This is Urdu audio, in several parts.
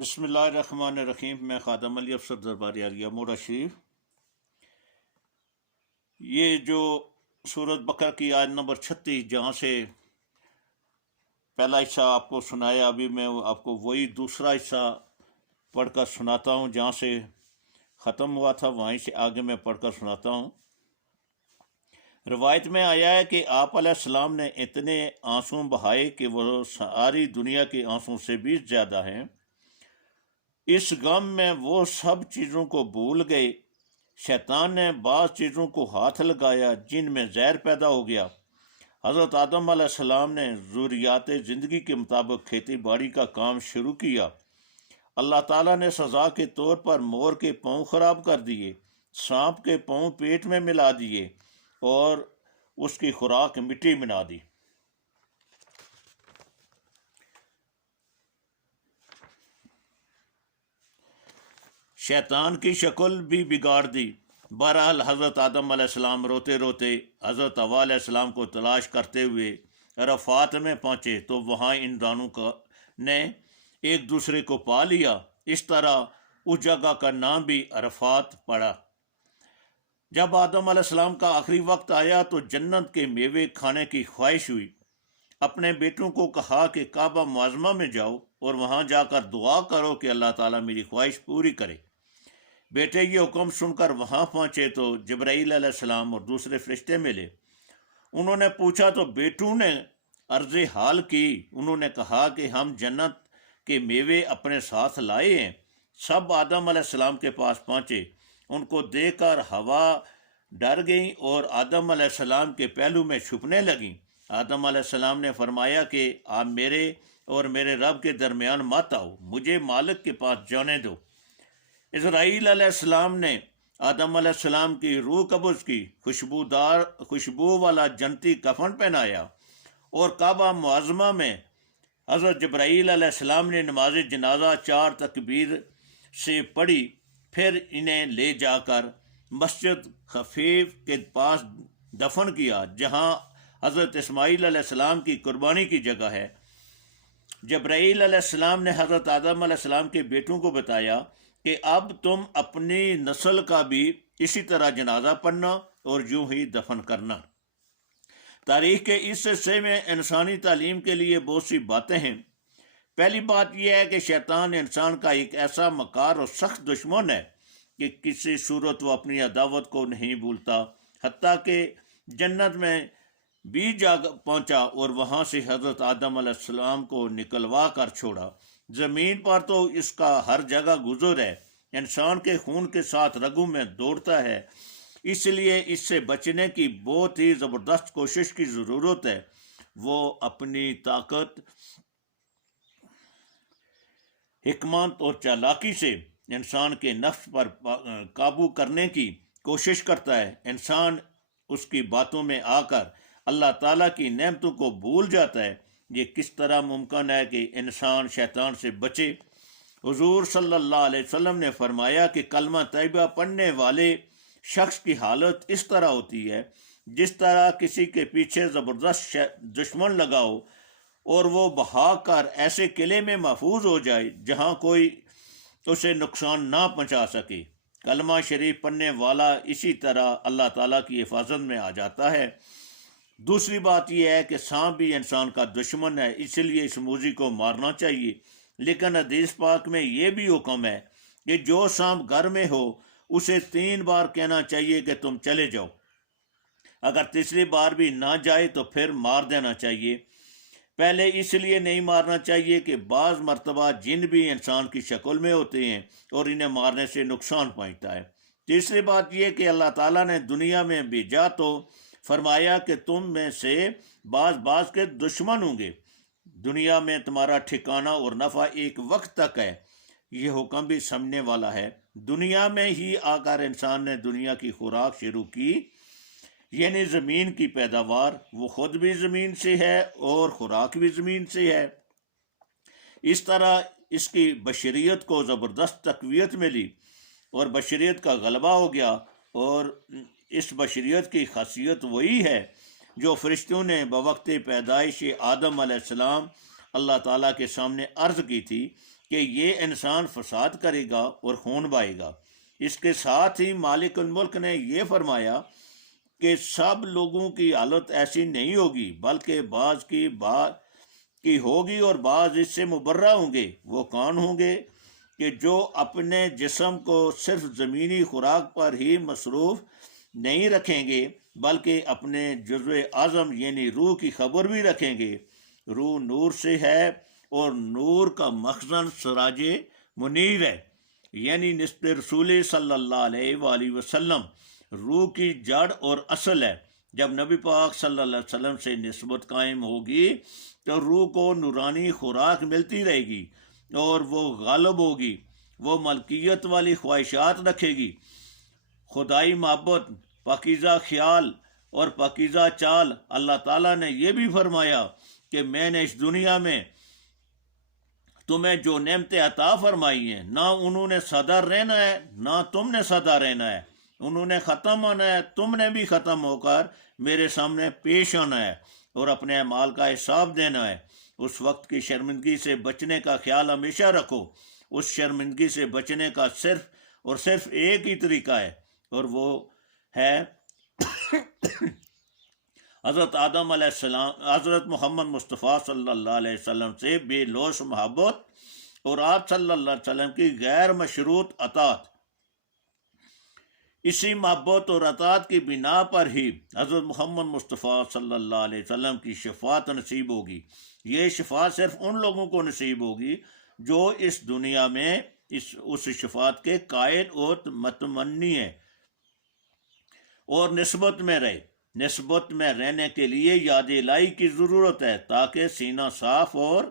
بسم اللہ الرحمن الرحیم۔ میں خادم علی افسر درباری عالیہ موڑا شریف۔ یہ جو سورۃ بقرہ کی آیت نمبر 36 جہاں سے پہلا حصہ آپ کو سنایا، ابھی میں آپ کو وہی دوسرا حصہ پڑھ کر سناتا ہوں۔ جہاں سے ختم ہوا تھا وہیں سے آگے میں پڑھ کر سناتا ہوں۔ روایت میں آیا ہے کہ آپ علیہ السلام نے اتنے آنسو بہائے کہ وہ ساری دنیا کے آنسو سے بھی زیادہ ہیں۔ اس غم میں وہ سب چیزوں کو بھول گئے۔ شیطان نے بعض چیزوں کو ہاتھ لگایا جن میں زہر پیدا ہو گیا۔ حضرت آدم علیہ السلام نے ضروریات زندگی کے مطابق کھیتی باڑی کا کام شروع کیا۔ اللہ تعالیٰ نے سزا کے طور پر مور کے پاؤں خراب کر دیے، سانپ کے پاؤں پیٹ میں ملا دیے اور اس کی خوراک مٹی بنا دی۔ شیطان کی شکل بھی بگاڑ دی۔ بہرحال حضرت آدم علیہ السلام روتے روتے حضرت حوا علیہ السلام کو تلاش کرتے ہوئے عرفات میں پہنچے تو وہاں ان دونوں نے ایک دوسرے کو پا لیا۔ اس طرح اس جگہ کا نام بھی عرفات پڑا۔ جب آدم علیہ السلام کا آخری وقت آیا تو جنت کے میوے کھانے کی خواہش ہوئی۔ اپنے بیٹوں کو کہا کہ کعبہ معظمہ میں جاؤ اور وہاں جا کر دعا کرو کہ اللہ تعالیٰ میری خواہش پوری کرے۔ بیٹے یہ حکم سن کر وہاں پہنچے تو جبرائیل علیہ السلام اور دوسرے فرشتے ملے۔ انہوں نے پوچھا تو بیٹوں نے عرض حال کی۔ انہوں نے کہا کہ ہم جنت کے میوے اپنے ساتھ لائے ہیں۔ سب آدم علیہ السلام کے پاس پہنچے۔ ان کو دیکھ کر ہوا ڈر گئیں اور آدم علیہ السلام کے پہلو میں چھپنے لگیں۔ آدم علیہ السلام نے فرمایا کہ آپ میرے اور میرے رب کے درمیان مت آؤ، مجھے مالک کے پاس جانے دو۔ اسرائیل علیہ السلام نے آدم علیہ السلام کی روح قبض کی، خوشبو والا جنتی کفن پہنایا اور کعبہ معظمہ میں حضرت جبرائیل علیہ السلام نے نماز جنازہ 4 تکبیر سے پڑھی۔ پھر انہیں لے جا کر مسجد خفیف کے پاس دفن کیا جہاں حضرت اسماعیل علیہ السلام کی قربانی کی جگہ ہے۔ جبرائیل علیہ السلام نے حضرت آدم علیہ السلام کے بیٹوں کو بتایا کہ اب تم اپنی نسل کا بھی اسی طرح جنازہ پڑھنا اور یوں ہی دفن کرنا۔ تاریخ کے اس حصے میں انسانی تعلیم کے لیے بہت سی باتیں ہیں۔ پہلی بات یہ ہے کہ شیطان انسان کا ایک ایسا مکار اور سخت دشمن ہے کہ کسی صورت وہ اپنی عداوت کو نہیں بھولتا، حتیٰ کہ جنت میں بھی جا پہنچا اور وہاں سے حضرت آدم علیہ السلام کو نکلوا کر چھوڑا۔ زمین پر تو اس کا ہر جگہ گزر ہے، انسان کے خون کے ساتھ رگوں میں دوڑتا ہے، اس لیے اس سے بچنے کی بہت ہی زبردست کوشش کی ضرورت ہے۔ وہ اپنی طاقت، حکمت اور چالاکی سے انسان کے نفس پر قابو کرنے کی کوشش کرتا ہے۔ انسان اس کی باتوں میں آ کر اللہ تعالیٰ کی نعمتوں کو بھول جاتا ہے۔ یہ کس طرح ممکن ہے کہ انسان شیطان سے بچے؟ حضور صلی اللہ علیہ وسلم نے فرمایا کہ کلمہ طیبہ پڑھنے والے شخص کی حالت اس طرح ہوتی ہے جس طرح کسی کے پیچھے زبردست دشمن لگا ہو اور وہ بھاگ کر ایسے قلعے میں محفوظ ہو جائے جہاں کوئی اسے نقصان نہ پہنچا سکے۔ کلمہ شریف پڑھنے والا اسی طرح اللہ تعالیٰ کی حفاظت میں آ جاتا ہے۔ دوسری بات یہ ہے کہ سانپ بھی انسان کا دشمن ہے، اس لیے اس موذی کو مارنا چاہیے، لیکن حدیث پاک میں یہ بھی حکم ہے کہ جو سانپ گھر میں ہو اسے 3 بار کہنا چاہیے کہ تم چلے جاؤ۔ اگر تیسری بار بھی نہ جائے تو پھر مار دینا چاہیے۔ پہلے اس لیے نہیں مارنا چاہیے کہ بعض مرتبہ جن بھی انسان کی شکل میں ہوتے ہیں اور انہیں مارنے سے نقصان پہنچتا ہے۔ تیسری بات یہ کہ اللہ تعالیٰ نے دنیا میں بھیجا تو فرمایا کہ تم میں سے بعض کے دشمن ہوں گے۔ دنیا میں تمہارا ٹھکانہ اور نفع ایک وقت تک ہے۔ یہ حکم بھی سمجھنے والا ہے۔ دنیا میں ہی آ کر انسان نے دنیا کی خوراک شروع کی، یعنی زمین کی پیداوار۔ وہ خود بھی زمین سے ہے اور خوراک بھی زمین سے ہے۔ اس طرح اس کی بشریت کو زبردست تقویت ملی اور بشریت کا غلبہ ہو گیا، اور اس بشریت کی خاصیت وہی ہے جو فرشتوں نے بوقت پیدائش آدم علیہ السلام اللہ تعالیٰ کے سامنے عرض کی تھی کہ یہ انسان فساد کرے گا اور خون بہائے گا۔ اس کے ساتھ ہی مالک الملک نے یہ فرمایا کہ سب لوگوں کی حالت ایسی نہیں ہوگی، بلکہ بعض کی ہوگی اور بعض اس سے مبرہ ہوں گے۔ وہ کون ہوں گے؟ کہ جو اپنے جسم کو صرف زمینی خوراک پر ہی مصروف نہیں رکھیں گے، بلکہ اپنے جزو اعظم یعنی روح کی خبر بھی رکھیں گے۔ روح نور سے ہے اور نور کا مخزن سراج منیر ہے، یعنی نسبت رسول صلی اللہ علیہ وآلہ وسلم روح کی جڑ اور اصل ہے۔ جب نبی پاک صلی اللہ علیہ وسلم سے نسبت قائم ہوگی تو روح کو نورانی خوراک ملتی رہے گی اور وہ غالب ہوگی، وہ ملکیت والی خواہشات رکھے گی، خدائی محبت، پاکیزہ خیال اور پاکیزہ چال۔ اللہ تعالیٰ نے یہ بھی فرمایا کہ میں نے اس دنیا میں تمہیں جو نعمتیں عطا فرمائی ہیں، نہ انہوں نے سدا رہنا ہے نہ تم نے سدا رہنا ہے، انہوں نے ختم ہونا ہے، تم نے بھی ختم ہو کر میرے سامنے پیش آنا ہے اور اپنے اعمال کا حساب دینا ہے۔ اس وقت کی شرمندگی سے بچنے کا خیال ہمیشہ رکھو۔ اس شرمندگی سے بچنے کا صرف اور صرف ایک ہی طریقہ ہے، اور وہ ہے حضرت آدم علیہ السلام، حضرت محمد مصطفیٰ صلی اللہ علیہ وسلم سے بے لوث محبت اور آپ صلی اللہ علیہ وسلم کی غیر مشروط اطاعت۔ اسی محبت اور اطاعت کی بنا پر ہی حضرت محمد مصطفیٰ صلی اللہ علیہ وسلم کی شفاعت نصیب ہوگی۔ یہ شفاعت صرف ان لوگوں کو نصیب ہوگی جو اس دنیا میں اس شفاعت کے قائل اور متمنی ہیں اور نسبت میں رہے۔ نسبت میں رہنے کے لیے یاد الہی کی ضرورت ہے تاکہ سینہ صاف اور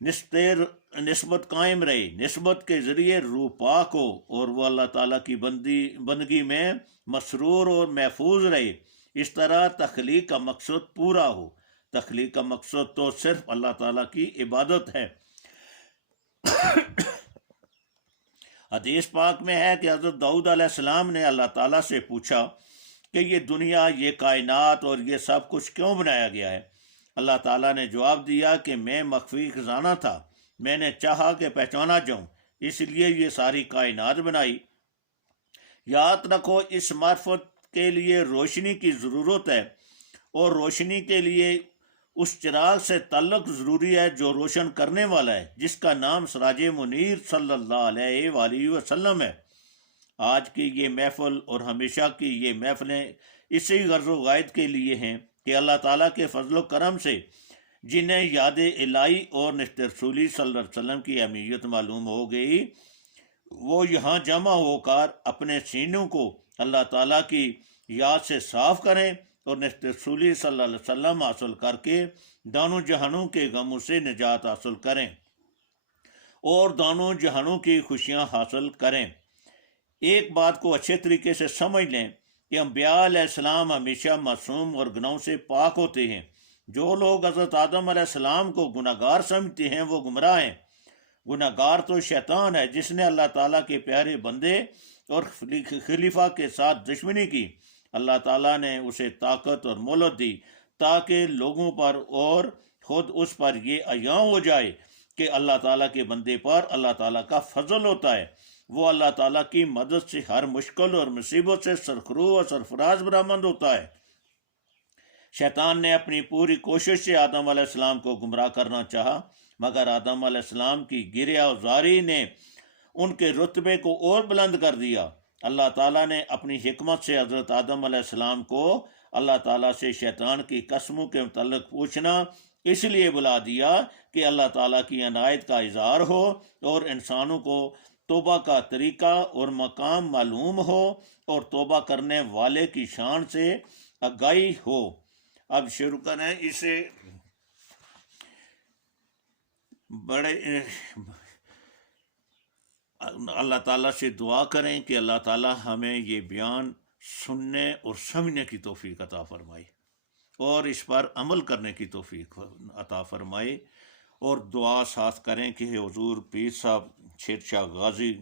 نسبت قائم رہے۔ نسبت کے ذریعے روح پاک ہو اور وہ اللہ تعالیٰ کی بندگی میں مسرور اور محفوظ رہے۔ اس طرح تخلیق کا مقصد پورا ہو۔ تخلیق کا مقصد تو صرف اللہ تعالیٰ کی عبادت ہے۔ حدیث پاک میں ہے کہ حضرت داؤد علیہ السلام نے اللہ تعالیٰ سے پوچھا کہ یہ دنیا، یہ کائنات اور یہ سب کچھ کیوں بنایا گیا ہے؟ اللہ تعالیٰ نے جواب دیا کہ میں مخفی خزانہ تھا، میں نے چاہا کہ پہچانا جاؤں، اس لیے یہ ساری کائنات بنائی۔ یاد رکھو اس معرفت کے لیے روشنی کی ضرورت ہے، اور روشنی کے لیے اس چراغ سے تعلق ضروری ہے جو روشن کرنے والا ہے، جس کا نام سراج منیر صلی اللہ علیہ وآلہ وسلم ہے۔ آج کی یہ محفل اور ہمیشہ کی یہ محفلیں اسی غرض و غائد کے لیے ہیں کہ اللہ تعالیٰ کے فضل و کرم سے جنہیں یاد الہی اور نسبت رسولی صلی اللہ علیہ وسلم کی اہمیت معلوم ہو گئی، وہ یہاں جمع ہو کر اپنے سینوں کو اللہ تعالیٰ کی یاد سے صاف کریں اور نسبت رسولی صلی اللہ علیہ وسلم حاصل کر کے دونوں جہانوں کے غموں سے نجات حاصل کریں اور دونوں جہانوں کی خوشیاں حاصل کریں۔ ایک بات کو اچھے طریقے سے سمجھ لیں کہ انبیاء علیہ السلام ہمیشہ معصوم اور گناہوں سے پاک ہوتے ہیں۔ جو لوگ حضرت آدم علیہ السلام کو گناہ گار سمجھتے ہیں وہ گمراہ ہیں۔ گناہ گار تو شیطان ہے جس نے اللہ تعالیٰ کے پیارے بندے اور خلیفہ کے ساتھ دشمنی کی۔ اللہ تعالیٰ نے اسے طاقت اور مہلت دی تاکہ لوگوں پر اور خود اس پر یہ عیاں ہو جائے کہ اللہ تعالیٰ کے بندے پر اللہ تعالیٰ کا فضل ہوتا ہے۔ وہ اللہ تعالیٰ کی مدد سے ہر مشکل اور مصیبت سے سرخرو اور سرفراز برآمد ہوتا ہے۔ شیطان نے اپنی پوری کوشش سے آدم علیہ السلام کو گمراہ کرنا چاہا، مگر آدم علیہ السلام کی گریہ زاری نے ان کے رتبے کو اور بلند کر دیا۔ اللہ تعالیٰ نے اپنی حکمت سے حضرت آدم علیہ السلام کو اللہ تعالیٰ سے شیطان کی قسموں کے متعلق پوچھنا اس لیے بلا دیا کہ اللہ تعالیٰ کی عنایت کا اظہار ہو اور انسانوں کو توبہ کا طریقہ اور مقام معلوم ہو اور توبہ کرنے والے کی شان سے آگاہی ہو۔ اب شروع کریں اسے بڑے اللہ تعالیٰ سے دعا کریں کہ اللہ تعالیٰ ہمیں یہ بیان سننے اور سمجھنے کی توفیق عطا فرمائے اور اس پر عمل کرنے کی توفیق عطا فرمائے، اور دعا ساتھ کریں کہ حضور پیر صاحب شیر شاہ غازی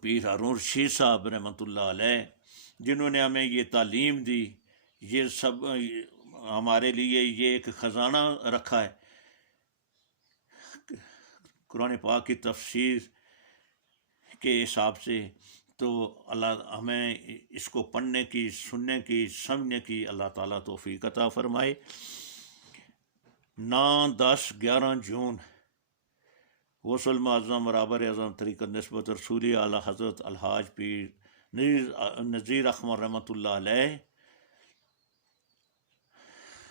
پیر ہارون رشید صاحب رحمۃ اللہ علیہ، جنہوں نے ہمیں یہ تعلیم دی، یہ سب ہمارے لیے یہ ایک خزانہ رکھا ہے، قرآن پاک کی تفسیر کے حساب سے، تو اللہ ہمیں اس کو پڑھنے کی، سننے کی، سمجھنے کی اللہ تعالیٰ توفیق عطا فرمائے۔ 9، 10، 11 جون غوث المعظم رابر اعظم طریقت نسبت رسولی اعلیٰ حضرت الحاج پیر نذیر احمد رحمۃ اللہ علیہ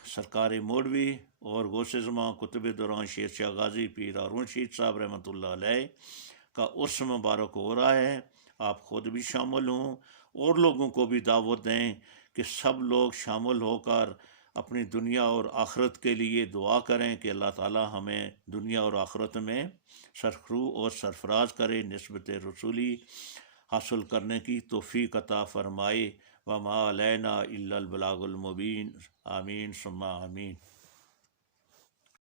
سرکار مولوی اور غوث زمان قطب دوران شیر شاہ غازی پیر ہارون رشید صاحب رحمۃ اللہ علیہ کا عرس مبارک ہو رہا ہے۔ آپ خود بھی شامل ہوں اور لوگوں کو بھی دعوت دیں کہ سب لوگ شامل ہو کر اپنی دنیا اور آخرت کے لیے دعا کریں کہ اللہ تعالیٰ ہمیں دنیا اور آخرت میں سرخرو اور سرفراز کرے، نسبت رسولی حاصل کرنے کی توفیق عطا فرمائے۔ وما علینا الا البلاغ المبین۔ آمین ثم آمین۔